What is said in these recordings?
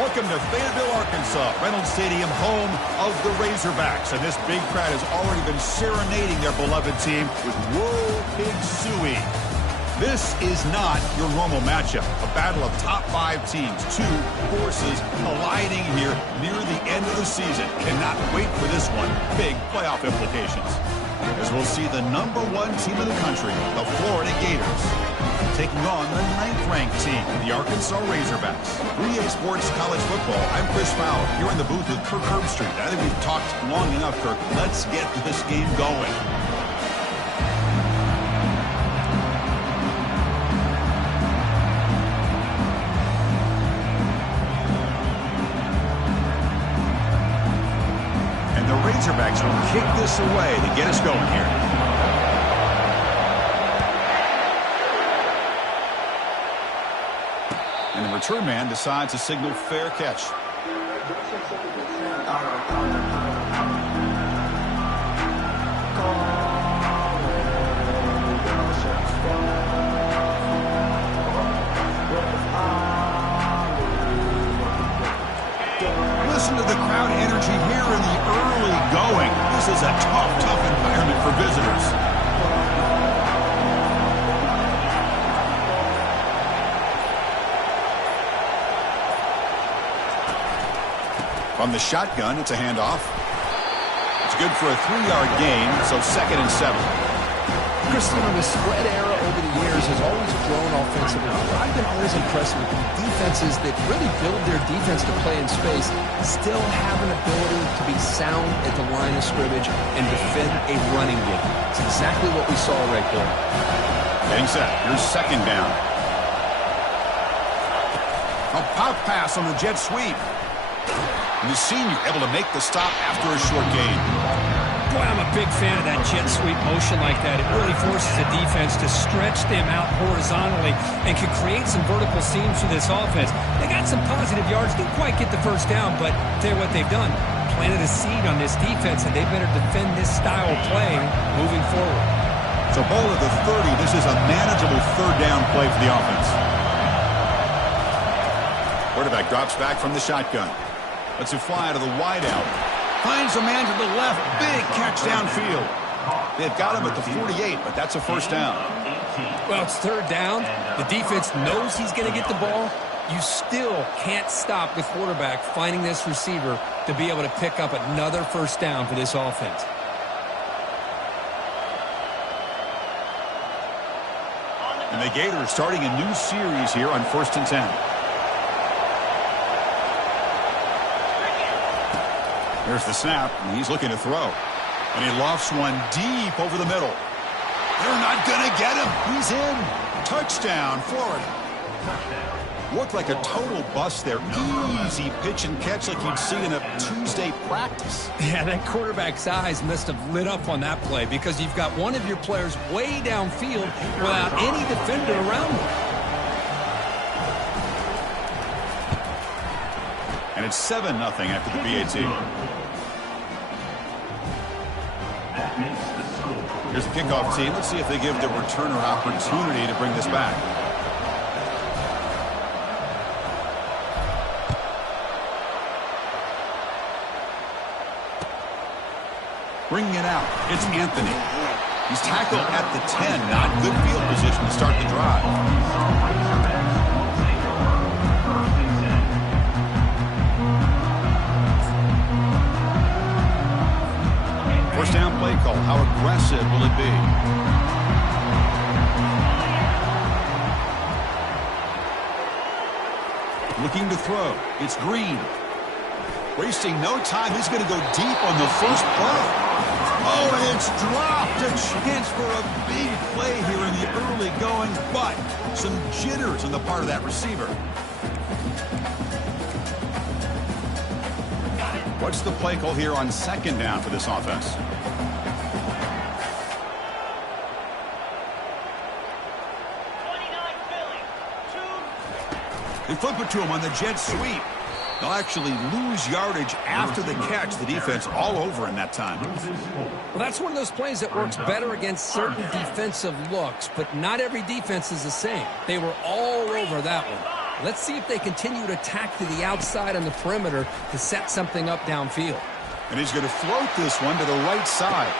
Welcome to Fayetteville, Arkansas, Reynolds Stadium, home of the Razorbacks. And this big crowd has already been serenading their beloved team with Whoa Pig Suey. This is not your normal matchup. A battle of top 5 teams, 2 forces colliding here near the end of the season. Cannot wait for this one. Big playoff implications. As we'll see the #1 team in the country, the Florida Gators, taking on the 9th-ranked team, the Arkansas Razorbacks. 3A Sports College Football. I'm Chris Fowler, here in the booth with Kirk Herbstreit. I think we've talked long enough, Kirk. Let's get this game going. And the Razorbacks will kick this away to get us going here. And the return man decides to signal fair catch. Listen to the crowd energy here in the early going. This is a tough environment for visitors. From the shotgun, it's a handoff. It's good for a 3-yard gain, so 2nd and 7. Kristen, the spread era over the years has always grown offensively. I've been always impressed with defenses that really build their defense to play in space, still have an ability to be sound at the line of scrimmage and defend a running game. It's exactly what we saw right there. Getting set. Here's 2nd down. A pop pass on the jet sweep. And the senior able to make the stop after a short gain. Boy, I'm a big fan of that jet sweep motion like that. It really forces the defense to stretch them out horizontally and can create some vertical seams for this offense. They got some positive yards, didn't quite get the first down, but tell you what they've done. Planted a seed on this defense, and they better defend this style of play moving forward. So ball at the 30. This is a manageable 3rd down play for the offense. Quarterback drops back from the shotgun. Lets it fly to the wideout. Finds a man to the left. Big catch downfield. They've got him at the 48, but that's a 1st down. Well, it's 3rd down. The defense knows he's going to get the ball. You still can't stop the quarterback finding this receiver to be able to pick up another 1st down for this offense. And the Gators starting a new series here on 1st and 10. There's the snap, and he's looking to throw. And he lofts one deep over the middle. They're not going to get him. He's in. Touchdown, Florida. Looked like a total bust there. Easy pitch and catch like you'd see in a Tuesday practice. Yeah, that quarterback's eyes must have lit up on that play because you've got one of your players way downfield without any defender around him. And it's 7-0 after the BAT. Here's the kickoff team. Let's see if they give the returner opportunity to bring this back. Bringing it out. It's Anthony. He's tackled at the 10. Not good field position to start the drive. First down play call. How aggressive will it be? Looking to throw. It's Green. Wasting no time. He's going to go deep on the first play. Oh, and it's dropped. A chance for a big play here in the early going, but some jitters on the part of that receiver. What's the play call here on 2nd down for this offense? They flip it to him on the jet sweep. They'll actually lose yardage after the catch. The defense all over him that time. Well, that's one of those plays that works better against certain defensive looks, but not every defense is the same. They were all over that one. Let's see if they continue to attack to the outside on the perimeter to set something up downfield. And he's going to float this one to the right side.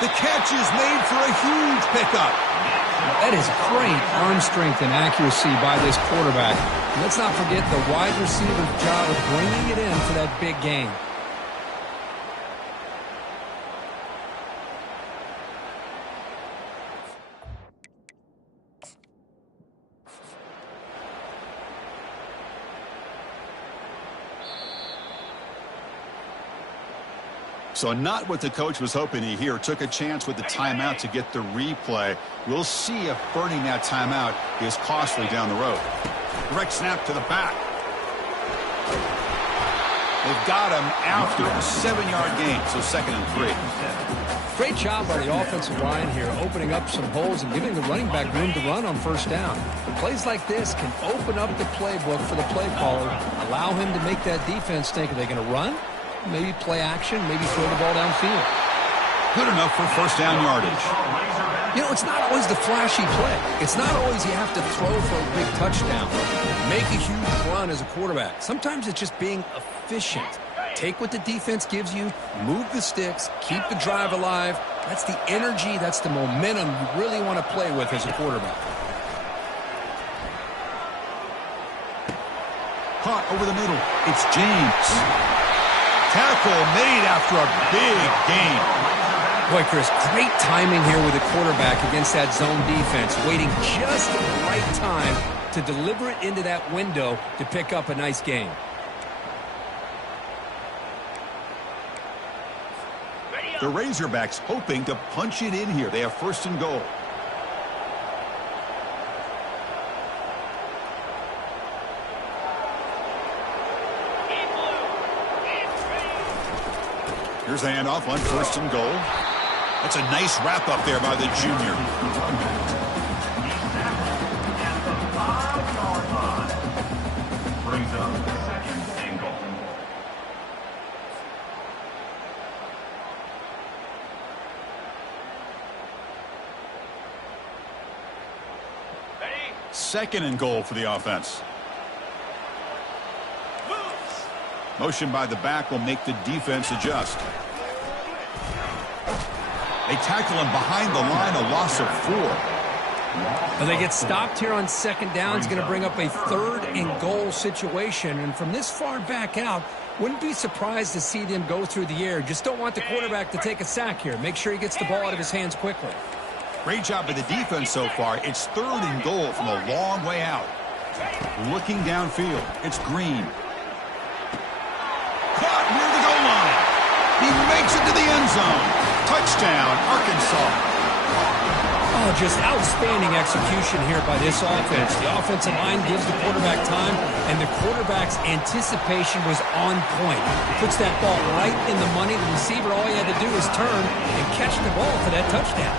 The catch is made for a huge pickup. That is great arm strength and accuracy by this quarterback. Let's not forget the wide receiver's job of bringing it in for that big gain. So not what the coach was hoping to hear. Took a chance with the timeout to get the replay. We'll see if burning that timeout is costly down the road. Direct snap to the back. They've got him after a 7-yard gain, so 2nd and 3. Great job by the offensive line here, opening up some holes and giving the running back room to run on 1st down. Plays like this can open up the playbook for the play caller, allow him to make that defense think, are they going to run? Maybe play action, maybe throw the ball downfield. Good enough for 1st down yardage. You know, it's not always the flashy play. It's not always you have to throw for a big touchdown. Make a huge run as a quarterback. Sometimes it's just being efficient. Take what the defense gives you, move the sticks, keep the drive alive. That's the energy, that's the momentum you really want to play with as a quarterback. Caught over the middle. It's James. Tackle made after a big gain. Boy, Chris, great timing here with the quarterback against that zone defense, waiting just at the right time to deliver it into that window to pick up a nice gain. The Razorbacks hoping to punch it in here. They have 1st and goal. Here's the handoff on 1st and goal. That's a nice wrap up there by the junior. Brings up 2nd and goal. Second and goal for the offense. Motion by the back will make the defense adjust. They tackle him behind the line, a loss of 4. Well, they get stopped here on 2nd down. It's going to bring up a 3rd and goal situation. And from this far back out, wouldn't be surprised to see them go through the air. Just don't want the quarterback to take a sack here. Make sure he gets the ball out of his hands quickly. Great job by the defense so far. It's 3rd and goal from a long way out. Looking downfield, it's Green. Caught near the goal line. He makes it to the end zone. Touchdown, Arkansas. Oh, just outstanding execution here by this offense. The offensive line gives the quarterback time, and the quarterback's anticipation was on point. Puts that ball right in the money. The receiver, all he had to do was turn and catch the ball for that touchdown.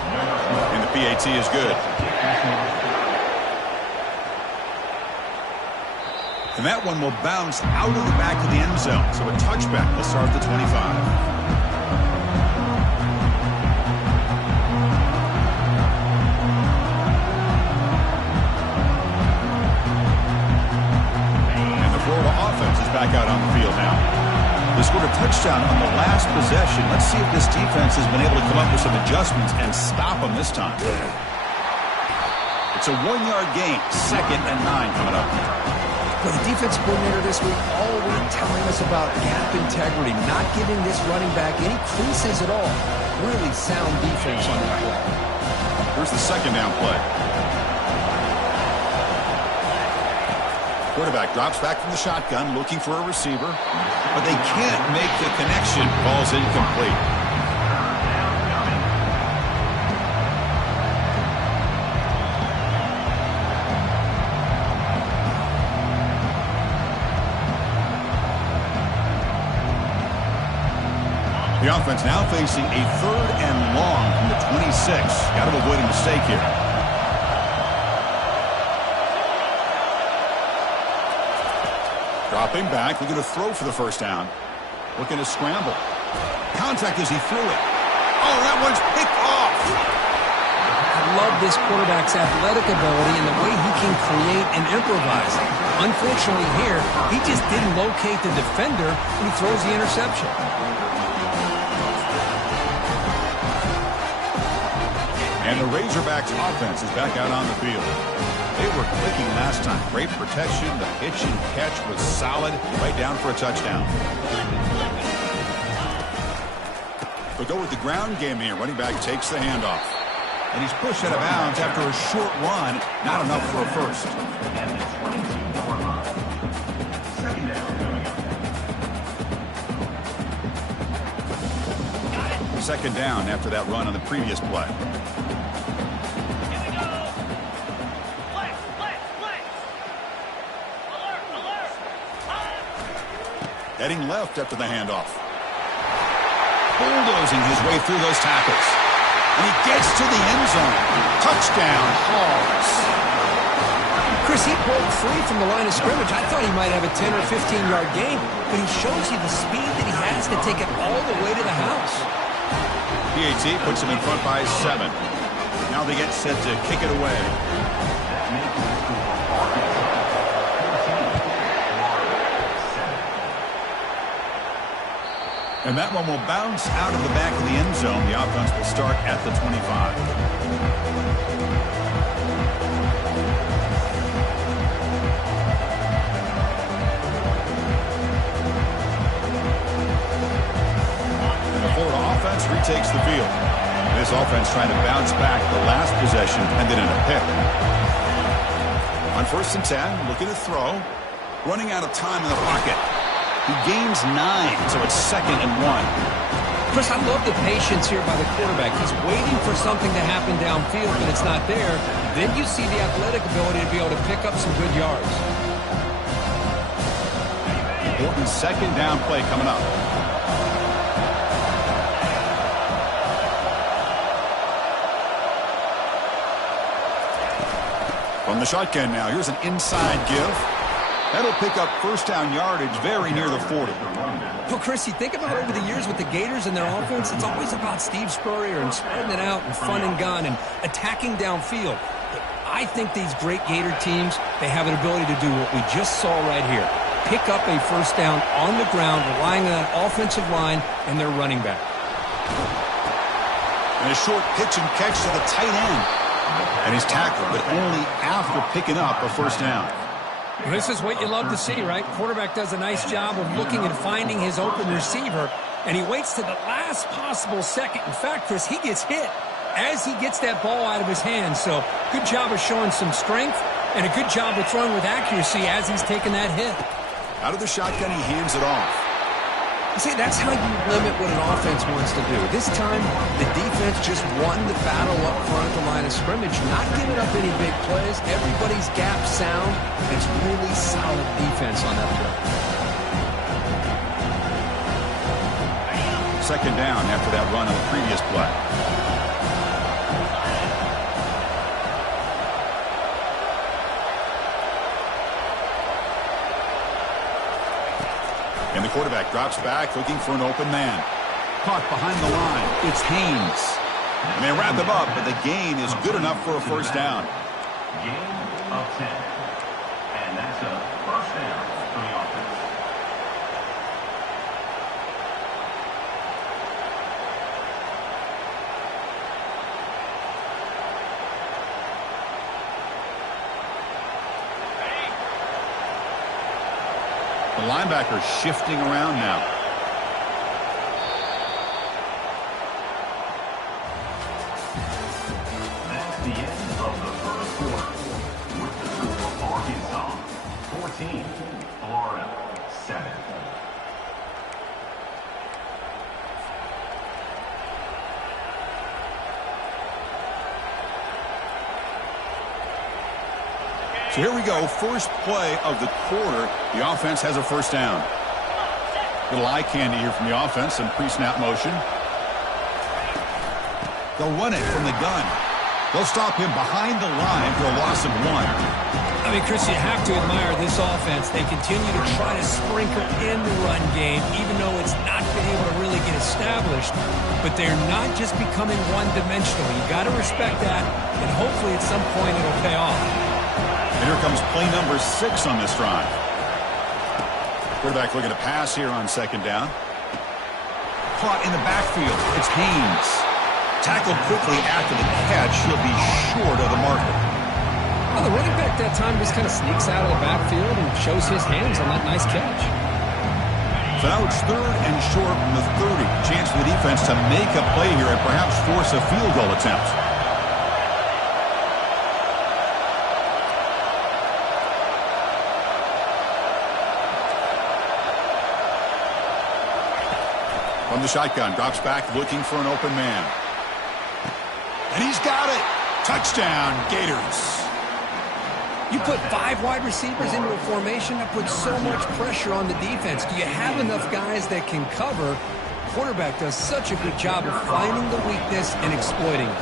And the PAT is good. And that one will bounce out of the back of the end zone. So a touchback will start at the 25. And the Florida offense is back out on the field now. They scored a touchdown on the last possession. Let's see if this defense has been able to come up with some adjustments and stop them this time. It's a 1-yard gain. 2nd and 9 coming up. But the defensive coordinator this week all week telling us about gap integrity, not giving this running back any creases at all. Really sound defense on that play. Here's the 2nd down play. Quarterback drops back from the shotgun, looking for a receiver, but they can't make the connection. Ball's incomplete. The offense now facing a 3rd and long from the 26. Got to avoid a mistake here. Dropping back, looking to throw for the 1st down. Looking to scramble. Contact as he threw it. Oh, that one's picked off. love this quarterback's athletic ability and the way he can create and improvise. Unfortunately here, he just didn't locate the defender and he throws the interception. And the Razorbacks offense is back out on the field. They were clicking last time. Great protection. The pitch and catch was solid. Right down for a touchdown. They'll go with the ground game here. Running back takes the handoff. And he's pushed out of bounds after a short run. Not enough for a first. Second down after that run on the previous play. Heading left after the handoff. Bulldozing his way through those tackles. And he gets to the end zone. Touchdown, Hogs. Chris, he broke free from the line of scrimmage. I thought he might have a 10 or 15-yard gain, but he shows you the speed that he has to take it all the way to the house. PAT puts him in front by 7. Now they get set to kick it away. And that one will bounce out of the back of the end zone. The offense will start at the 25. And the Florida offense retakes the field. This offense trying to bounce back the last possession and then in a pick. On 1st and 10, looking to throw. Running out of time in the pocket. He gains 9, so it's 2nd and 1. Chris, I love the patience here by the quarterback. He's waiting for something to happen downfield, but it's not there. Then you see the athletic ability to be able to pick up some good yards. Important 2nd down play coming up. From the shotgun now, here's an inside give. That'll pick up 1st down yardage very near the 40. Well, Chris, you think about over the years with the Gators and their offense, it's always about Steve Spurrier and spreading it out and fun and gun and attacking downfield. But I think these great Gator teams, they have an ability to do what we just saw right here. Pick up a 1st down on the ground, relying on that offensive line and their running back. And a short pitch and catch to the tight end. And he's tackled, but only after picking up a 1st down. Well, this is what you love to see, right? Quarterback does a nice job of looking and finding his open receiver, and he waits to the last possible second. In fact, Chris, he gets hit as he gets that ball out of his hands. So good job of showing some strength and a good job of throwing with accuracy as he's taking that hit. Out of the shotgun, he hands it off. See, that's how you limit what an offense wants to do. This time, the defense just won the battle up front at the line of scrimmage, not giving up any big plays. Everybody's gap sound. It's really solid defense on that play. 2nd down after that run on the previous play. And the quarterback drops back, looking for an open man. Caught behind the line. It's Haynes. And they wrap him up, but the gain is good enough for a 1st down. Gain of 10. And that's a 1st down for the offense. The linebacker shifting around now. That's the end of the 1st quarter. With the score, Arkansas 14, Florida 7. So here we go, first play of the quarter. The offense has a 1st down. Little eye candy here from the offense, some pre-snap motion. They'll run it from the gun. They'll stop him behind the line for a loss of 1. I mean, Chris, you have to admire this offense. They continue to try to sprinkle in the run game, even though it's not been able to really get established. But they're not just becoming one-dimensional. You got to respect that, and hopefully at some point it'll pay off. And here comes play number 6 on this drive. Quarterback looking to pass here on second down. Caught in the backfield. It's Haynes. Tackled quickly after the catch. He'll be short of the marker. Well, the running back that time just kind of sneaks out of the backfield and shows his hands on that nice catch. So now it's 3rd and short from the 30. Chance for the defense to make a play here and perhaps force a field goal attempt. From the shotgun, drops back looking for an open man. And he's got it. Touchdown, Gators. You put 5 wide receivers into a formation that puts so much pressure on the defense. Do you have enough guys that can cover? The quarterback does such a good job of finding the weakness and exploiting it.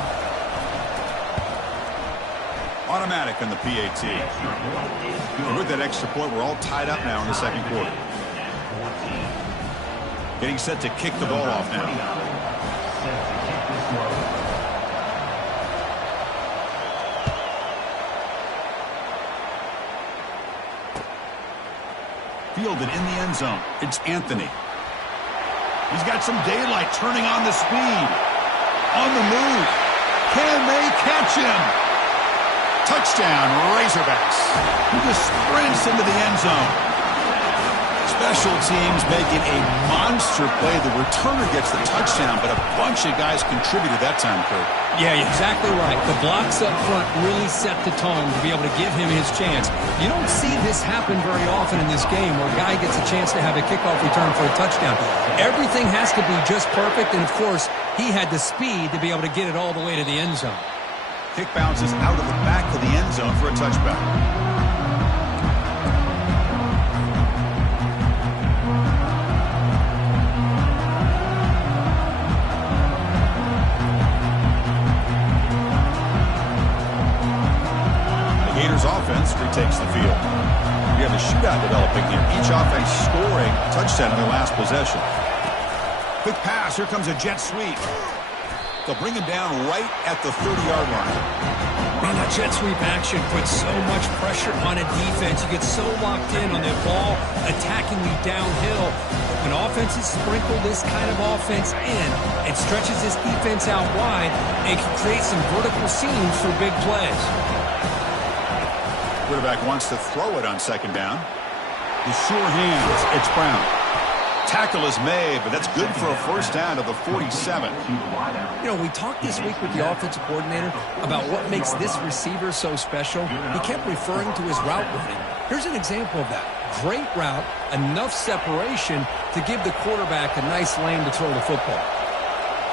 Automatic on the PAT. And with that extra point, we're all tied up now in the second quarter. Getting set to kick the ball off now. Fielded in the end zone. It's Anthony. He's got some daylight, turning on the speed. On the move. Can they catch him? Touchdown, Razorbacks. He just sprints into the end zone. Special teams making a monster play. The returner gets the touchdown, but a bunch of guys contributed that time, Kurt. Yeah, you're exactly right. The blocks up front really set the tone to be able to give him his chance. You don't see this happen very often in this game where a guy gets a chance to have a kickoff return for a touchdown. Everything has to be just perfect, and of course, he had the speed to be able to get it all the way to the end zone. Kick bounces out of the back of the end zone for a touchback. Offense retakes the field. We have a shootout developing here. Each offense scoring a touchdown in their last possession. Quick pass. Here comes a jet sweep. They'll bring him down right at the 30-yard line. Man, that jet sweep action puts so much pressure on a defense. You get so locked in on the ball attacking you downhill. When offenses sprinkle this kind of offense in, it stretches this defense out wide and can create some vertical seams for big plays. Quarterback wants to throw it on second down. The sure hands. It's Brown. Tackle is made, but that's good for a first down to the 47. You know, we talked this week with the offensive coordinator about what makes this receiver so special. He kept referring to his route running. Here's an example of that. Great route, enough separation to give the quarterback a nice lane to throw the football.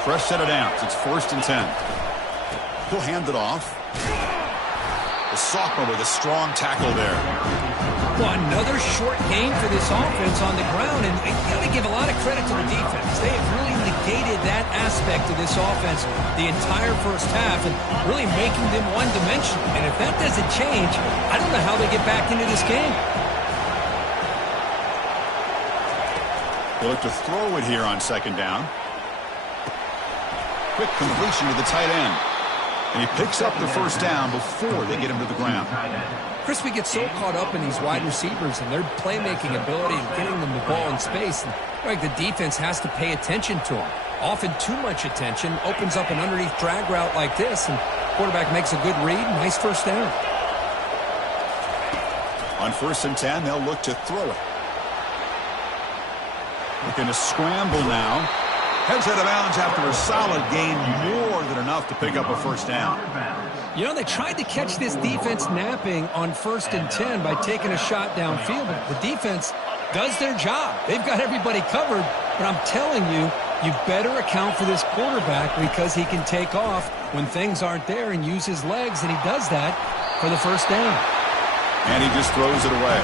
Fresh set of downs. It's 1st and 10. He'll hand it off. The sophomore with a strong tackle there. Well, another short gain for this offense on the ground, and you got to give a lot of credit to the defense. They have really negated that aspect of this offense the entire first half and really making them one-dimensional. And if that doesn't change, I don't know how they get back into this game. They look to throw it here on second down. Quick completion to the tight end. And he picks up the first down before they get him to the ground. Chris, we get so caught up in these wide receivers and their playmaking ability and getting them the ball in space. And like the defense has to pay attention to them. Often too much attention opens up an underneath drag route like this, and quarterback makes a good read. Nice first down. On 1st and 10, they'll look to throw it. Looking to scramble now. Heads out of bounds after a solid gain, more than enough to pick up a first down. You know, they tried to catch this defense napping on 1st and 10 by taking a shot downfield. But the defense does their job. They've got everybody covered. But I'm telling you, you better account for this quarterback because he can take off when things aren't there and use his legs, and he does that for the first down. And he just throws it away.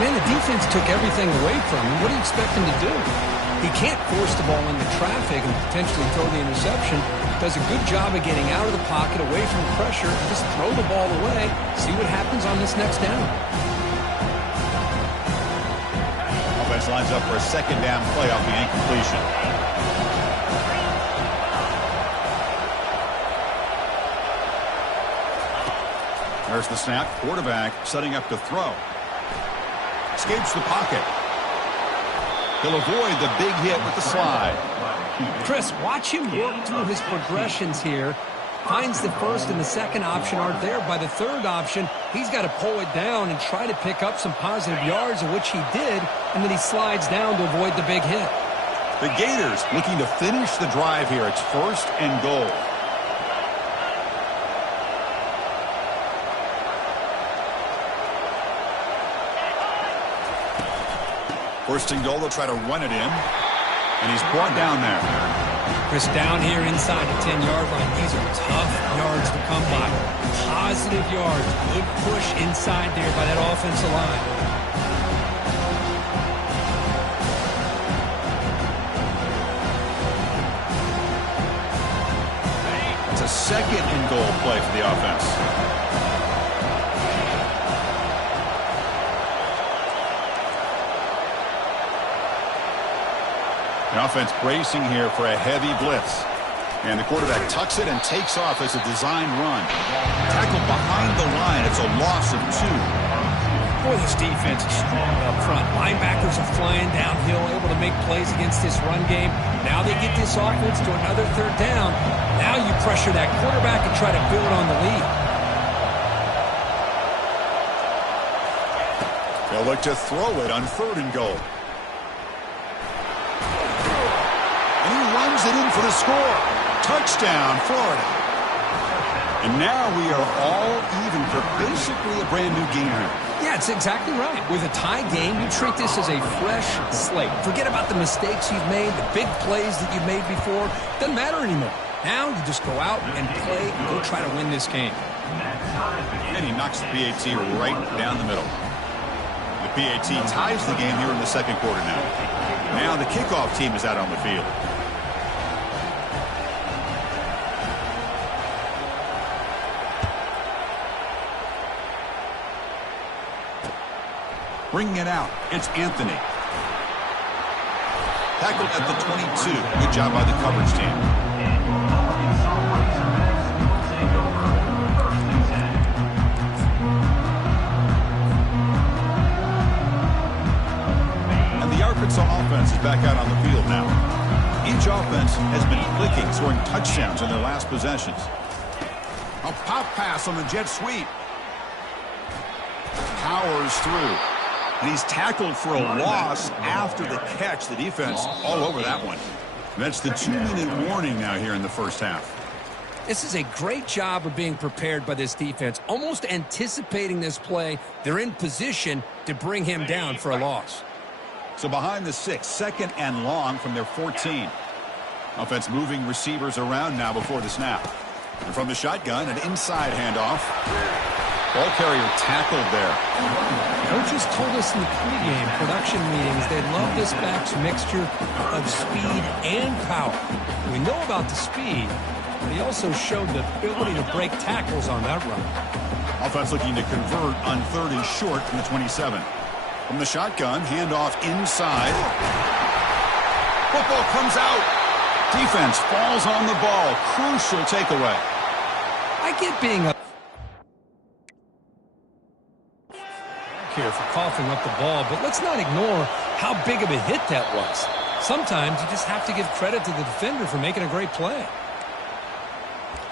Man, the defense took everything away from him. What do you expect him to do? He can't force the ball into traffic and potentially throw the interception. Does a good job of getting out of the pocket, away from pressure, and just throw the ball away. See what happens on this next down. Offense lines up for a second down play off the incompletion. There's the snap. Quarterback setting up to throw. Escapes the pocket. He'll avoid the big hit with the slide. Chris, watch him work through his progressions here. Finds the first and the second option aren't there. By the third option, he's got to pull it down and try to pick up some positive yards, of which he did, and then he slides down to avoid the big hit. The Gators looking to finish the drive here. It's 1st and goal. First and goal, they'll try to run it in. And he's brought down there. Chris, down here inside the 10-yard line, these are tough yards to come by. Positive yards. Good push inside there by that offensive line. It's a second and goal play for the offense. The offense bracing here for a heavy blitz. And the quarterback tucks it and takes off as a designed run. Tackled behind the line. It's a loss of 2. Boy, this defense is strong up front. Linebackers are flying downhill, able to make plays against this run game. Now they get this offense to another 3rd down. Now you pressure that quarterback and try to build on the lead. They'll look to throw it on 3rd and goal. Runs it in for the score. Touchdown, Florida. And now we are all even for basically a brand new game here. Yeah, it's exactly right. With a tie game, you treat this as a fresh slate. Forget about the mistakes you've made, the big plays that you've made before. Doesn't matter anymore. Now you just go out and play and go try to win this game. And he knocks the PAT right down the middle. The PAT ties the game here in the 2nd quarter now. Now the kickoff team is out on the field. Bringing it out, it's Anthony. Tackled at the 22. Good job by the coverage team. And the Arkansas offense is back out on the field now. Each offense has been clicking, scoring touchdowns in their last possessions. A pop pass on the jet sweep. Powers through. And he's tackled for a loss after the catch. The defense all over that one. And that's the 2-minute warning now here in the first half. This is a great job of being prepared by this defense, almost anticipating this play. They're in position to bring him down for a loss. So behind the 6, 2nd and long from their 14. Offense moving receivers around now before the snap. And from the shotgun, an inside handoff. Ball carrier tackled there. Coaches told us in the pregame production meetings they love this back's mixture of speed and power. We know about the speed, but he also showed the ability to break tackles on that run. Offense looking to convert on 3rd and short from the 27. From the shotgun, handoff inside. Football comes out. Defense falls on the ball. Crucial takeaway. I get being up here for coughing up the ball, but let's not ignore how big of a hit that was. Sometimes you just have to give credit to the defender for making a great play.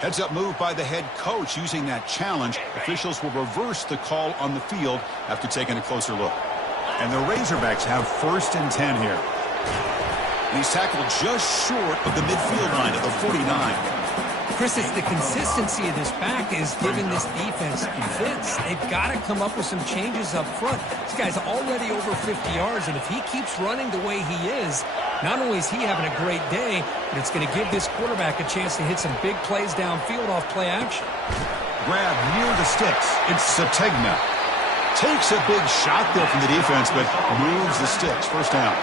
Heads up move by the head coach using that challenge. Officials will reverse the call on the field after taking a closer look. And the Razorbacks have 1st and 10 here. And he's tackled just short of the midfield line at the 49. Chris, it's the consistency of this back is giving this defense fits. They've got to come up with some changes up front. This guy's already over 50 yards, and if he keeps running the way he is, not only is he having a great day, but it's going to give this quarterback a chance to hit some big plays downfield off play action. Grab near the sticks. It's Sategna. Takes a big shot there from the defense, but moves the sticks. 1st down.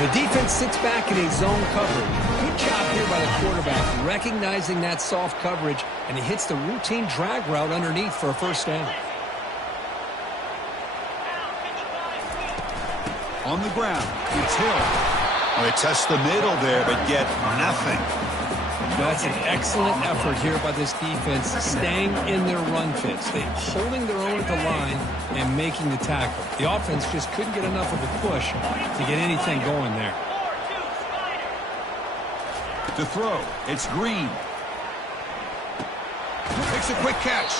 The defense sits back in a zone coverage. Good job here by the quarterback, recognizing that soft coverage, and he hits the routine drag route underneath for a first down. On the ground, it's Hill. Oh, they test the middle there, but get nothing. That's an excellent effort here by this defense, staying in their run fits. They're holding their own at the line and making the tackle. The offense just couldn't get enough of a push to get anything going there. To throw, it's Green. Makes a quick catch.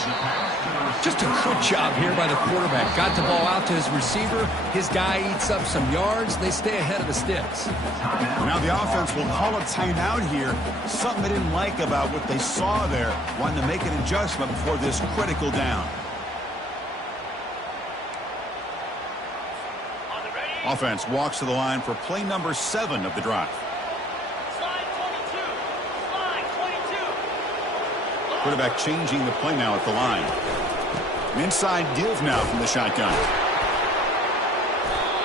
Just a good job here by the quarterback. Got the ball out to his receiver. His guy eats up some yards. They stay ahead of the sticks. Now the offense will call a timeout here. Something they didn't like about what they saw there. Wanting to make an adjustment before this critical down. Offense walks to the line for play number 7 of the drive. Quarterback changing the play now at the line. An inside give now from the shotgun.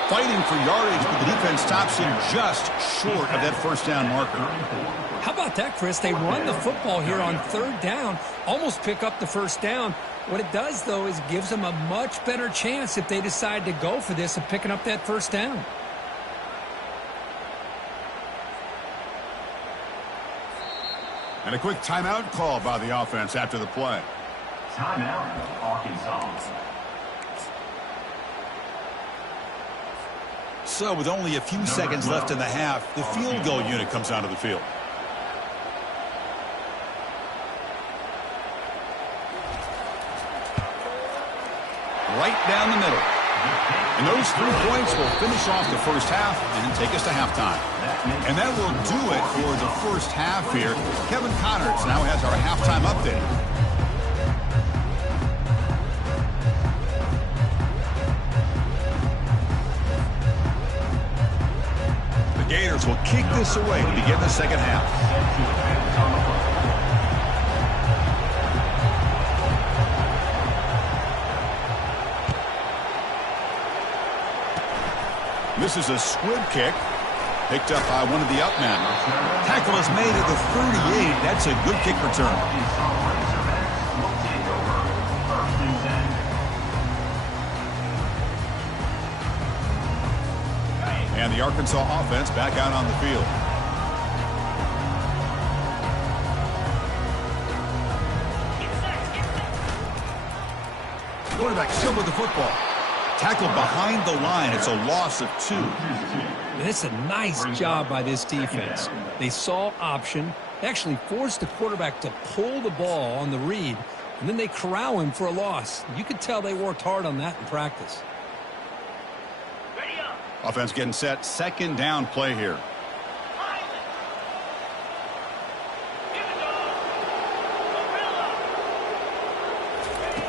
Fighting for yardage, but the defense stops him just short of that first down marker. How about that, Chris? They run the football here on third down, almost pick up the first down. What it does, though, is gives them a much better chance if they decide to go for this of picking up that first down. And a quick timeout call by the offense after the play. Timeout, Arkansas. So with only a few seconds left in the half, the field goal unit comes onto the field. Right down the middle. And those 3 points will finish off the first half and take us to halftime. And that will do it for the first half here. Kevin Connors now has our halftime update. The Gators will kick this away to begin the second half. This is a squib kick, picked up by one of the up men. Tackle is made at the 38. That's a good kick return. And the Arkansas offense back out on the field. Quarterback still with the football. Tackled behind the line. It's a loss of 2. And it's a nice job by this defense. They saw option, actually forced the quarterback to pull the ball on the read, and then they corral him for a loss. You could tell they worked hard on that in practice. Offense getting set. Second down play here.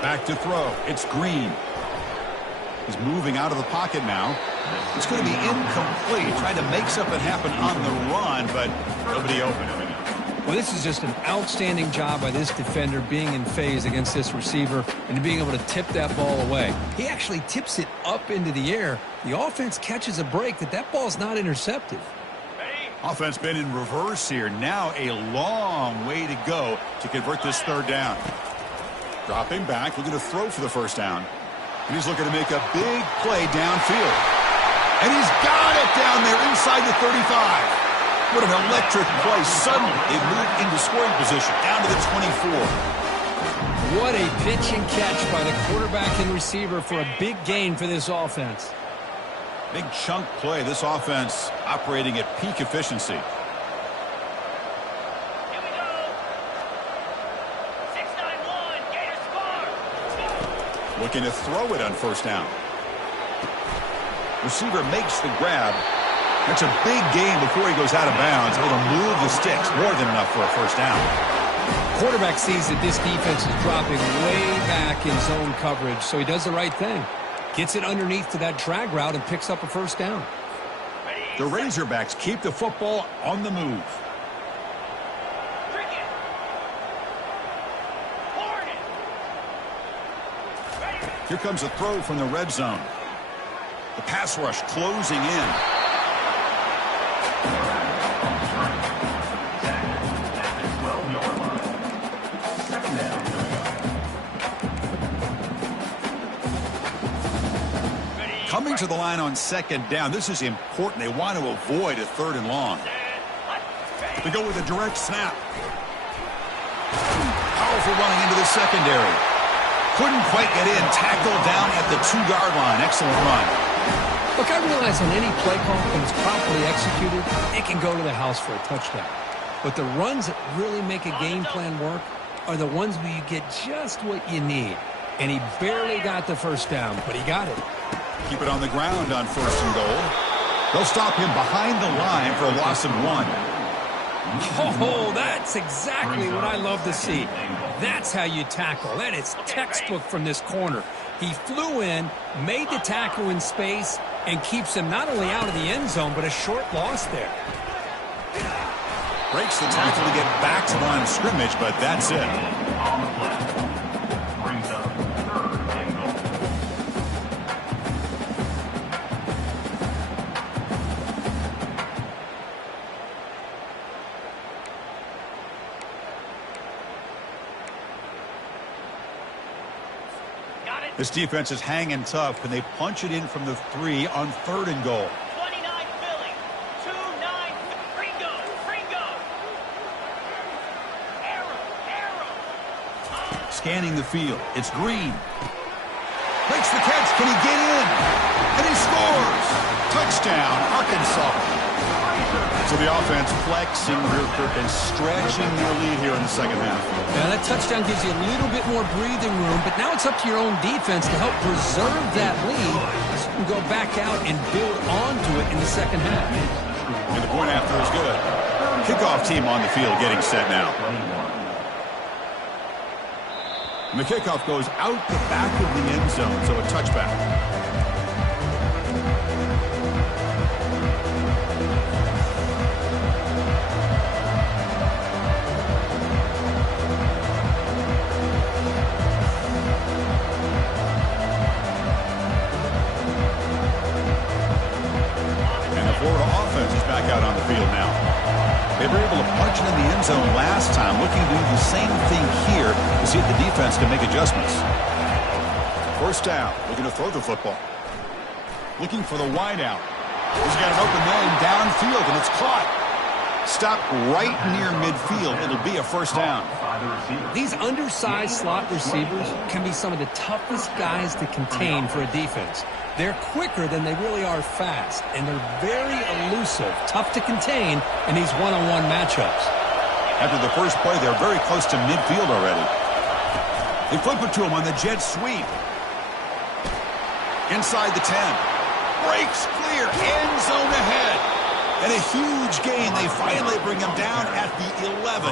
Back to throw. It's Green. He's moving out of the pocket now. It's going to be incomplete. Trying to make something happen on the run, but nobody open. Well, this is just an outstanding job by this defender being in phase against this receiver and being able to tip that ball away. He actually tips it up into the air. The offense catches a break that ball's not intercepted. Offense been in reverse here. Now a long way to go to convert this third down. Dropping back, looking to throw for the first down. And he's looking to make a big play downfield. And he's got it down there inside the 35. What an electric play. Suddenly, they moved into scoring position, down to the 24. What a pitch and catch by the quarterback and receiver for a big gain for this offense. Big chunk play. This offense operating at peak efficiency. Looking to throw it on first down. Receiver makes the grab. That's a big gain before he goes out of bounds. Able to move the sticks. More than enough for a first down. Quarterback sees that this defense is dropping way back in zone coverage, so he does the right thing. Gets it underneath to that drag route and picks up a first down. The Razorbacks keep the football on the move. Here comes a throw from the red zone. The pass rush closing in. to the line on second down. This is important. They want to avoid a 3rd and long. They go with a direct snap. Powerful running into the secondary. Couldn't quite get in. Tackled down at the 2-yard line. Excellent run. Look, I realize on any play call, when it's properly executed, it can go to the house for a touchdown. But the runs that really make a game plan work are the ones where you get just what you need. And he barely got the first down, but he got it. Keep it on the ground on 1st and goal. They'll stop him behind the line for a loss of 1. Oh, that's exactly what I love to see. That's how you tackle. That is textbook from this corner. He flew in, made the tackle in space, and keeps him not only out of the end zone, but a short loss there. Breaks the tackle to get back to the line of scrimmage, but that's it. On the play. Brings up 3rd and goal. This defense is hanging tough. Can they punch it in from the 3 on 3rd and goal? 29 Philly, 2-9 Ringo. Arrow. Scanning the field. It's Green. Makes the catch. Can he get in? And he scores. Touchdown, Arkansas. So the offense flexing and stretching their lead here in the second half. Now that touchdown gives you a little bit more breathing room, but now it's up to your own defense to help preserve that lead so you can go back out and build onto it in the second half. And the point after is good. Kickoff team on the field getting set now. And the kickoff goes out the back of the end zone, so a touchback. Out on the field now. They were able to punch it in the end zone last time, looking to do the same thing here to see if the defense can make adjustments. 1st down, looking to throw the football. Looking for the wideout. He's got an open man downfield, and it's caught. Stopped right near midfield. It'll be a 1st down. These undersized slot receivers can be some of the toughest guys to contain for a defense. They're quicker than they really are fast, and they're very elusive, tough to contain in these one-on-one matchups. After the first play, they're very close to midfield already. They flip it to him on the jet sweep. Inside the 10. Breaks clear, end zone ahead. And a huge gain. They finally bring him down at the 11.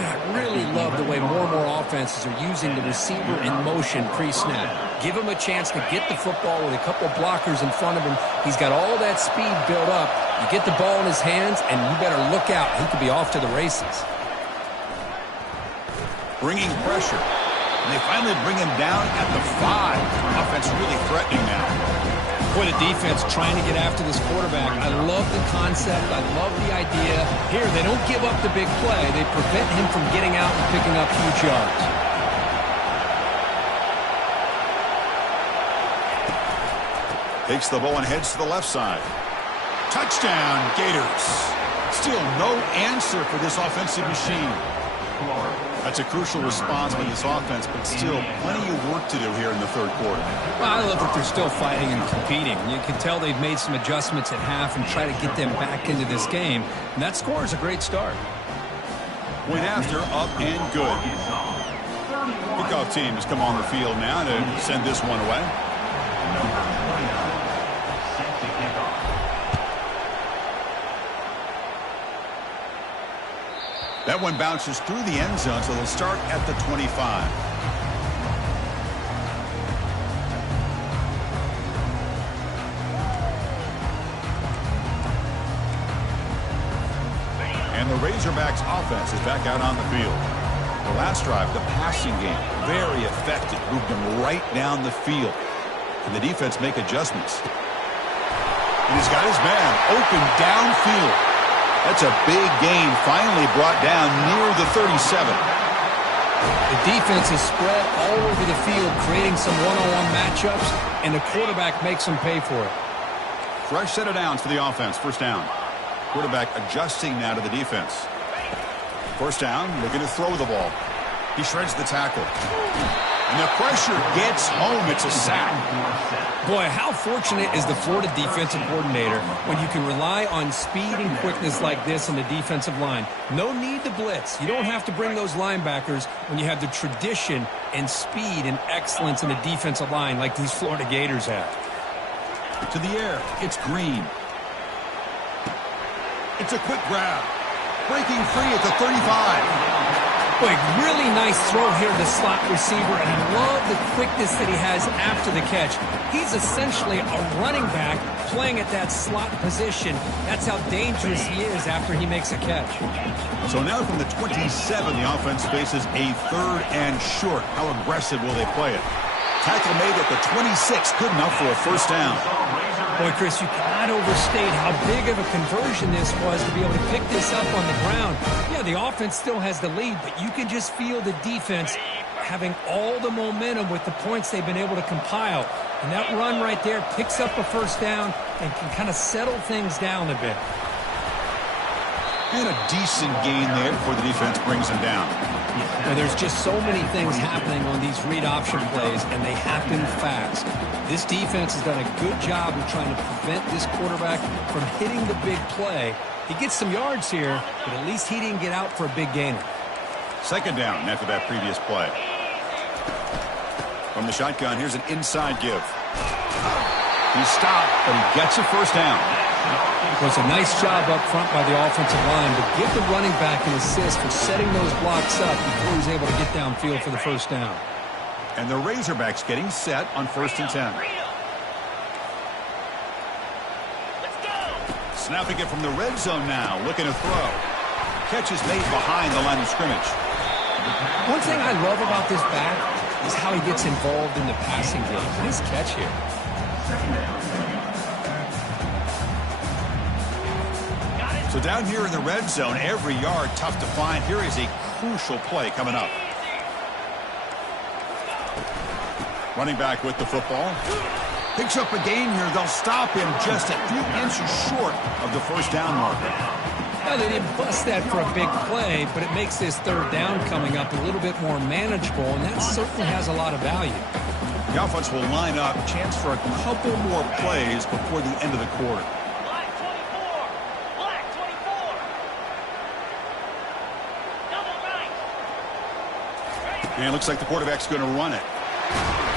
I really love the way more and more offenses are using the receiver in motion pre-snap. Give him a chance to get the football with a couple blockers in front of him. He's got all that speed built up. You get the ball in his hands, and you better look out. He could be off to the races. Bringing pressure. And they finally bring him down at the 5. Offense really threatening now. What a defense trying to get after this quarterback. I love the concept. I love the idea. Here, they don't give up the big play. They prevent him from getting out and picking up huge yards. Takes the ball and heads to the left side. Touchdown, Gators. Still no answer for this offensive machine. That's a crucial response by this offense, but still plenty of work to do here in the 3rd quarter. Well, I love that they're still fighting and competing. You can tell they've made some adjustments at half and try to get them back into this game. And that score is a great start. Went after, up and good. Kickoff team has come on the field now to send this one away. That one bounces through the end zone, so they'll start at the 25. And the Razorbacks offense is back out on the field. The last drive, the passing game, very effective. Moved them right down the field. Can the defense make adjustments? And he's got his man open downfield. That's a big gain, finally brought down near the 37. The defense is spread all over the field, creating some one-on-one matchups, and the quarterback makes them pay for it. Fresh set of downs for the offense. First down. Quarterback adjusting now to the defense. First down, looking to throw the ball. He shreds the tackle. And the pressure gets home. It's a sack. Boy, how fortunate is the Florida defensive coordinator when you can rely on speed and quickness like this in the defensive line. No need to blitz. You don't have to bring those linebackers when you have the tradition and speed and excellence in the defensive line like these Florida Gators have. To the air, it's Green. It's a quick grab. Breaking free at the 35. Boy, really nice throw here to the slot receiver, and I love the quickness that he has after the catch. He's essentially a running back playing at that slot position. That's how dangerous he is after he makes a catch. So now from the 27, the offense faces a third and short. How aggressive will they play it? Tackle made at the 26, good enough for a first down. Boy, Chris, you cannot overstate how big of a conversion this was to be able to pick this up on the ground. Yeah, the offense still has the lead, but you can just feel the defense having all the momentum with the points they've been able to compile. And that run right there picks up a first down and can kind of settle things down a bit. And a decent gain there before the defense brings him down. Now, there's just so many things happening on these read option plays, and they happen fast. This defense has done a good job of trying to prevent this quarterback from hitting the big play. He gets some yards here, but at least he didn't get out for a big gainer. Second down after that previous play. From the shotgun, here's an inside give. He stopped, but he gets a first down. It was a nice job up front by the offensive line, but give the running back an assist for setting those blocks up before he was able to get downfield for the first down. And the Razorbacks getting set on 1st and 10. Snapping it from the red zone now, looking to throw. Catch is made behind the line of scrimmage. One thing I love about this back is how he gets involved in the passing game. Nice catch here. So down here in the red zone, every yard tough to find. Here is a crucial play coming up. Running back with the football. Picks up a gain here. They'll stop him just a few inches short of the first down marker. Now, they didn't bust that for a big play, but it makes this third down coming up a little bit more manageable, and that certainly has a lot of value. The offense will line up. Chance for a couple more plays before the end of the quarter. Black 24. Black 24. Double right. And it looks like the quarterback's going to run it.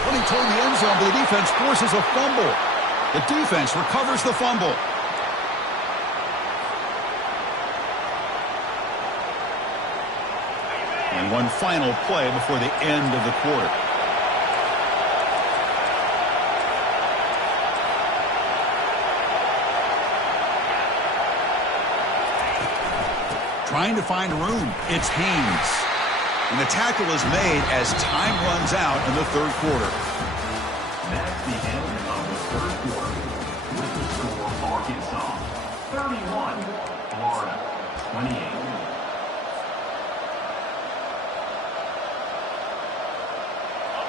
Running toward the end zone, but the defense forces a fumble. The defense recovers the fumble. And one final play before the end of the quarter. Trying to find room. It's Haynes. And the tackle is made as time runs out in the third quarter. That's the end of the third quarter. With the score, Arkansas 31, Florida 28.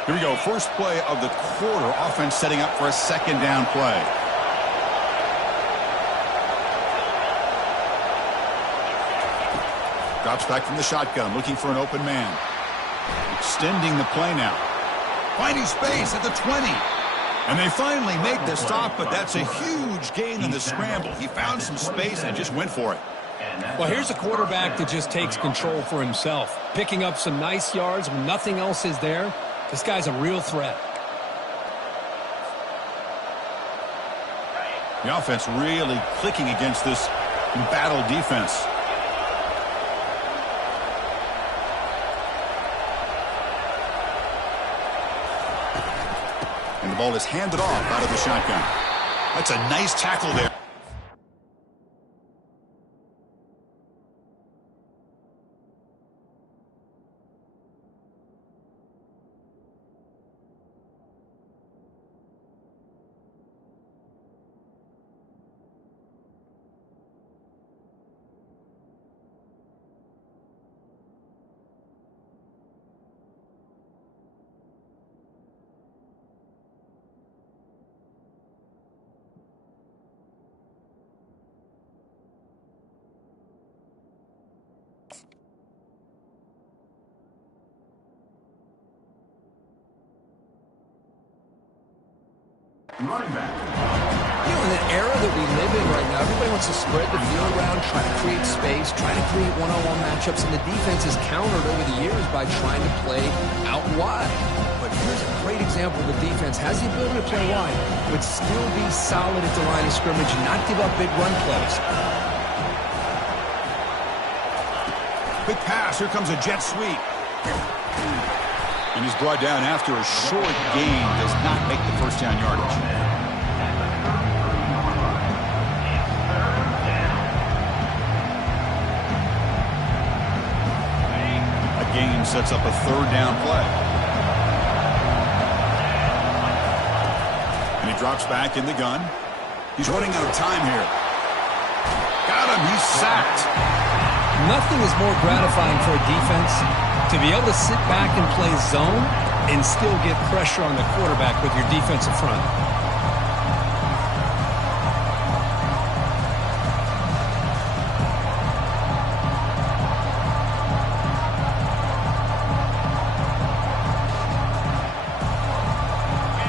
Here we go. First play of the quarter. Offense setting up for a second down play. Drops back from the shotgun, looking for an open man. Extending the play now. Finding space at the 20. And they finally make the stop, but that's a huge gain in the scramble. He found some space and just went for it. Well, here's a quarterback that just takes control for himself. Picking up some nice yards when nothing else is there. This guy's a real threat. The offense really clicking against this embattled defense. And the ball is handed off out of the shotgun. That's a nice tackle there. running back. You know, in the era that we live in right now, everybody wants to spread the field around, try to create space, try to create one-on-one matchups, and the defense has countered over the years by trying to play out wide. But here's a great example of the defense has the ability to play wide, but still be solid at the line of scrimmage and not give up big run plays. Quick pass. Here comes a jet sweep. And he's brought down after a short gain. Does not make the first down yardage. A gain sets up a third down play. And he drops back in the gun. He's running out of time here. Got him. He's sacked. Nothing is more gratifying for a defense to be able to sit back and play zone and still get pressure on the quarterback with your defensive front.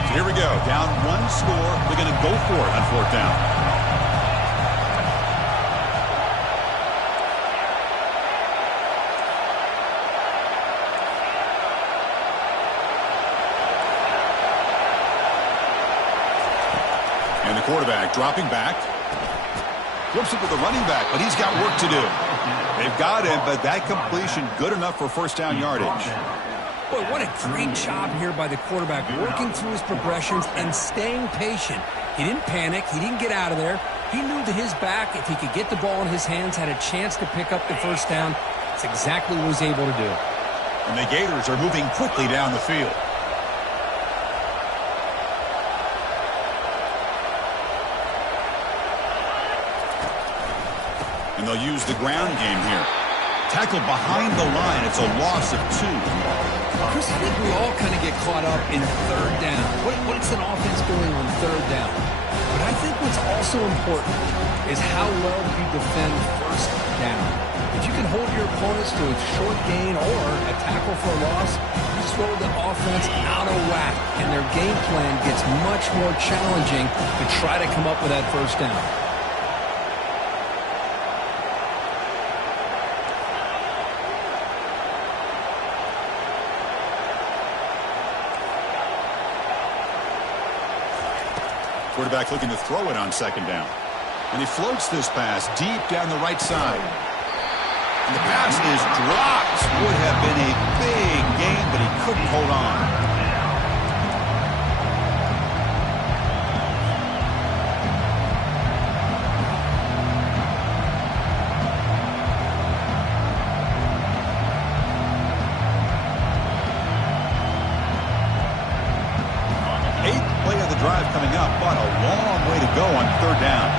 So here we go. Down one score. They're going to go for it on fourth down. And the quarterback dropping back. Flips it to the running back, but he's got work to do. They've got him, but that completion good enough for first down yardage. Boy, what a great job here by the quarterback, working through his progressions and staying patient. He didn't panic. He didn't get out of there. He knew that his back, if he could get the ball in his hands, had a chance to pick up the first down. That's exactly what he was able to do. And the Gators are moving quickly down the field. And they'll use the ground game here. Tackle behind the line. It's a loss of 2. Chris, I think we all kind of get caught up in third down. What's an offense doing on third down? But I think what's also important is how well you defend first down. If you can hold your opponents to a short gain or a tackle for a loss, you throw the offense out of whack, and their game plan gets much more challenging to try to come up with that first down. Quarterback looking to throw it on second down. And he floats this pass deep down the right side. And the pass is dropped. Would have been a big gain, but he couldn't hold on. Drive coming up, but a long way to go on third down.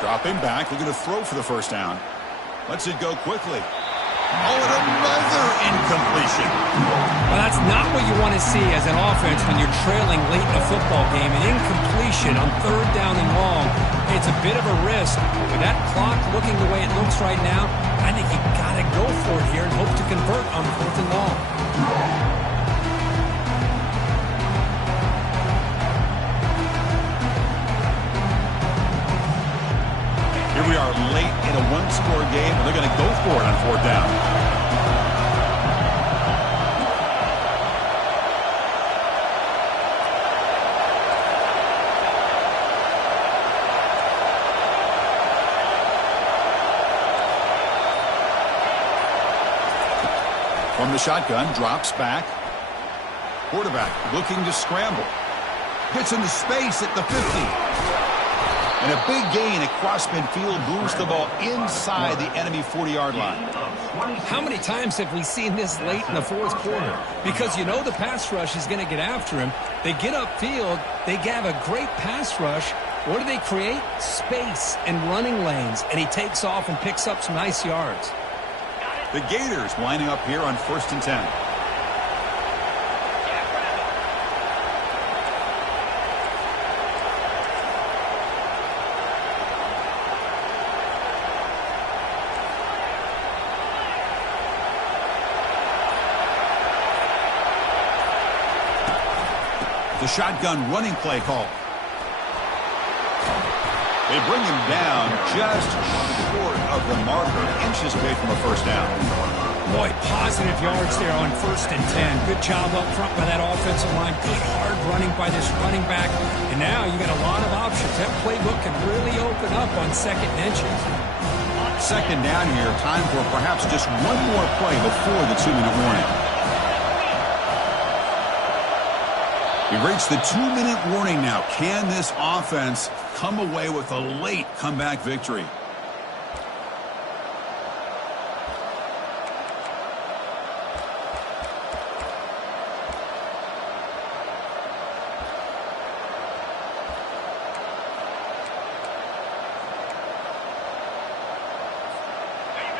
Dropping back, looking to throw for the first down. Lets it go quickly. Oh, and another incompletion. Well, that's not what you want to see as an offense when you're trailing late in a football game. An incompletion on third down and long. It's a bit of a risk. With that clock looking the way it looks right now, I think you got to go for it here and hope to convert on fourth and long. Here we are late in a one-score game, and they're going to go for it on fourth down. From the shotgun, drops back. Quarterback looking to scramble. Gets into space at the 50. And a big gain across midfield moves the ball inside the enemy 40-yard line. How many times have we seen this late in the fourth quarter? Because you know the pass rush is going to get after him. They get upfield. They have a great pass rush. What do they create? Space and running lanes. And he takes off and picks up some nice yards. The Gators lining up here on 1st and 10. The shotgun running play call. They bring him down just short of the marker, inches away from a first down. Boy, positive yards there on 1st and 10. Good job up front by that offensive line. Good hard running by this running back. And now you got a lot of options. That playbook can really open up on 2nd and inches. 2nd down here. Time for perhaps just one more play before the 2-minute warning. We've reached the 2-minute warning now. Can this offense come away with a late comeback victory?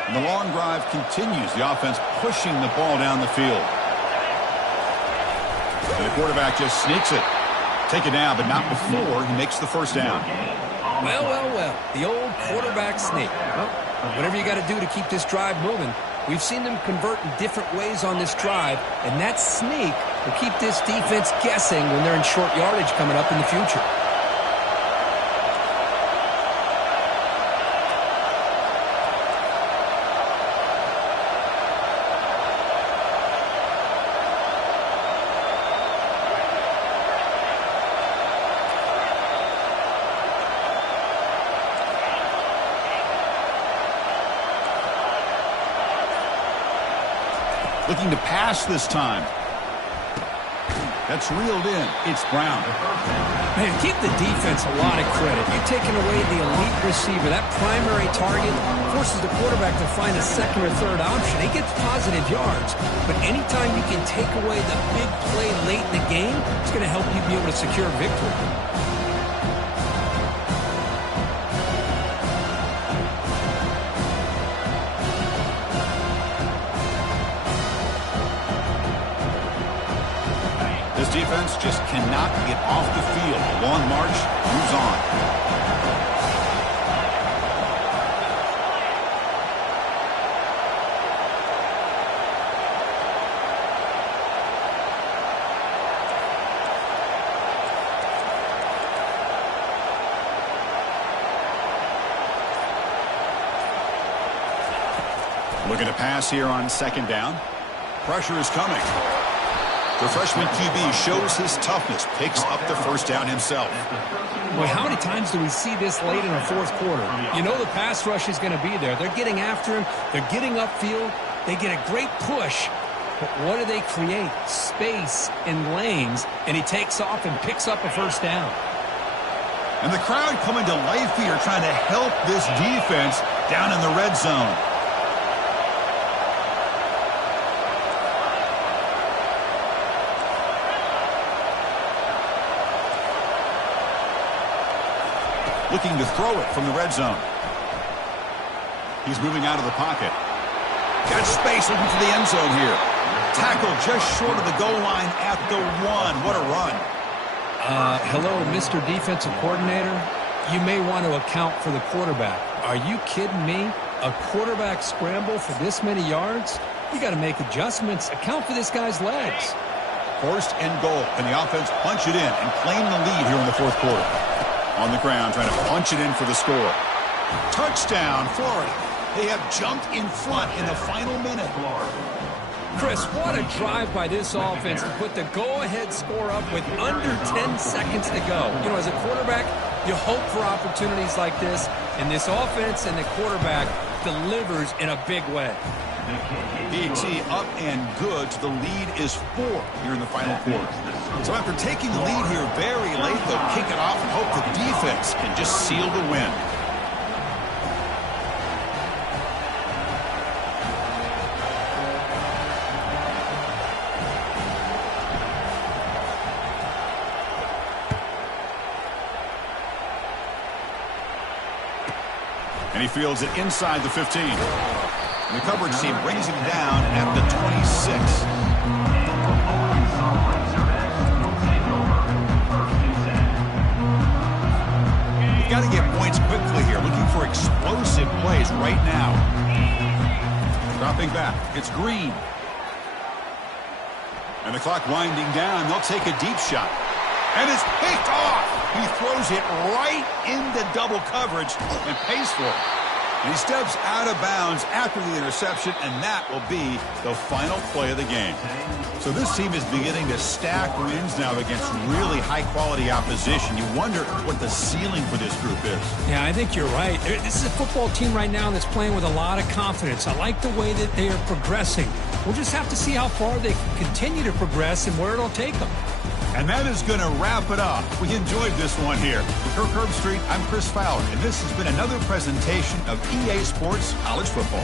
And the long drive continues. The offense pushing the ball down the field. And the quarterback just sneaks it. Take it down, but not before he makes the first down. Well, well, well. The old quarterback sneak. Well, whatever you got to do to keep this drive moving. We've seen them convert in different ways on this drive, and that sneak will keep this defense guessing when they're in short yardage coming up in the future. Looking to pass this time. That's reeled in. It's Brown. Man, give the defense a lot of credit. You're taking away the elite receiver. That primary target forces the quarterback to find a 2nd or 3rd option. He gets positive yards. But anytime you can take away the big play late in the game, it's going to help you be able to secure victory. This defense just cannot get off the field. A long march moves on. Looking to pass here on 2nd down. Pressure is coming. The freshman QB shows his toughness, picks up the first down himself. Boy, how many times do we see this late in the 4th quarter? You know the pass rush is going to be there. They're getting after him. They're getting upfield. They get a great push. But what do they create? Space and lanes. And he takes off and picks up a first down. And the crowd coming to life here, trying to help this defense down in the red zone. Looking to throw it from the red zone. He's moving out of the pocket. Got space looking for the end zone here. Tackle just short of the goal line at the 1. What a run. Hello, Mr. Defensive Coordinator. You may want to account for the quarterback. Are you kidding me? A quarterback scramble for this many yards? You got to make adjustments. Account for this guy's legs. 1st and goal. Can the offense punch it in and claim the lead here in the 4th quarter? On the ground, trying to punch it in for the score. Touchdown, Florida. They have jumped in front in the final minute. Chris, what a drive by this offense to put the go-ahead score up with under 10 seconds to go. You know, as a quarterback, you hope for opportunities like this, and this offense and the quarterback delivers in a big way. DT up and good. The lead is 4 here in the final quarter. So after taking the lead here very late, they'll kick it off and hope the defense can just seal the win. And he fields it inside the 15. And the coverage team brings him down at the 26. You've got to get points quickly here. Looking for explosive plays right now. Dropping back. It's Green. And the clock winding down. They'll take a deep shot. And it's picked off. He throws it right into double coverage and pays for it. And he steps out of bounds after the interception, and that will be the final play of the game. So this team is beginning to stack wins now against really high-quality opposition. You wonder what the ceiling for this group is. Yeah, I think you're right. This is a football team right now that's playing with a lot of confidence. I like the way that they are progressing. We'll just have to see how far they can continue to progress and where it'll take them. And that is going to wrap it up. We enjoyed this one here. For Kirk Herbstreit, I'm Chris Fowler, and this has been another presentation of EA Sports College Football.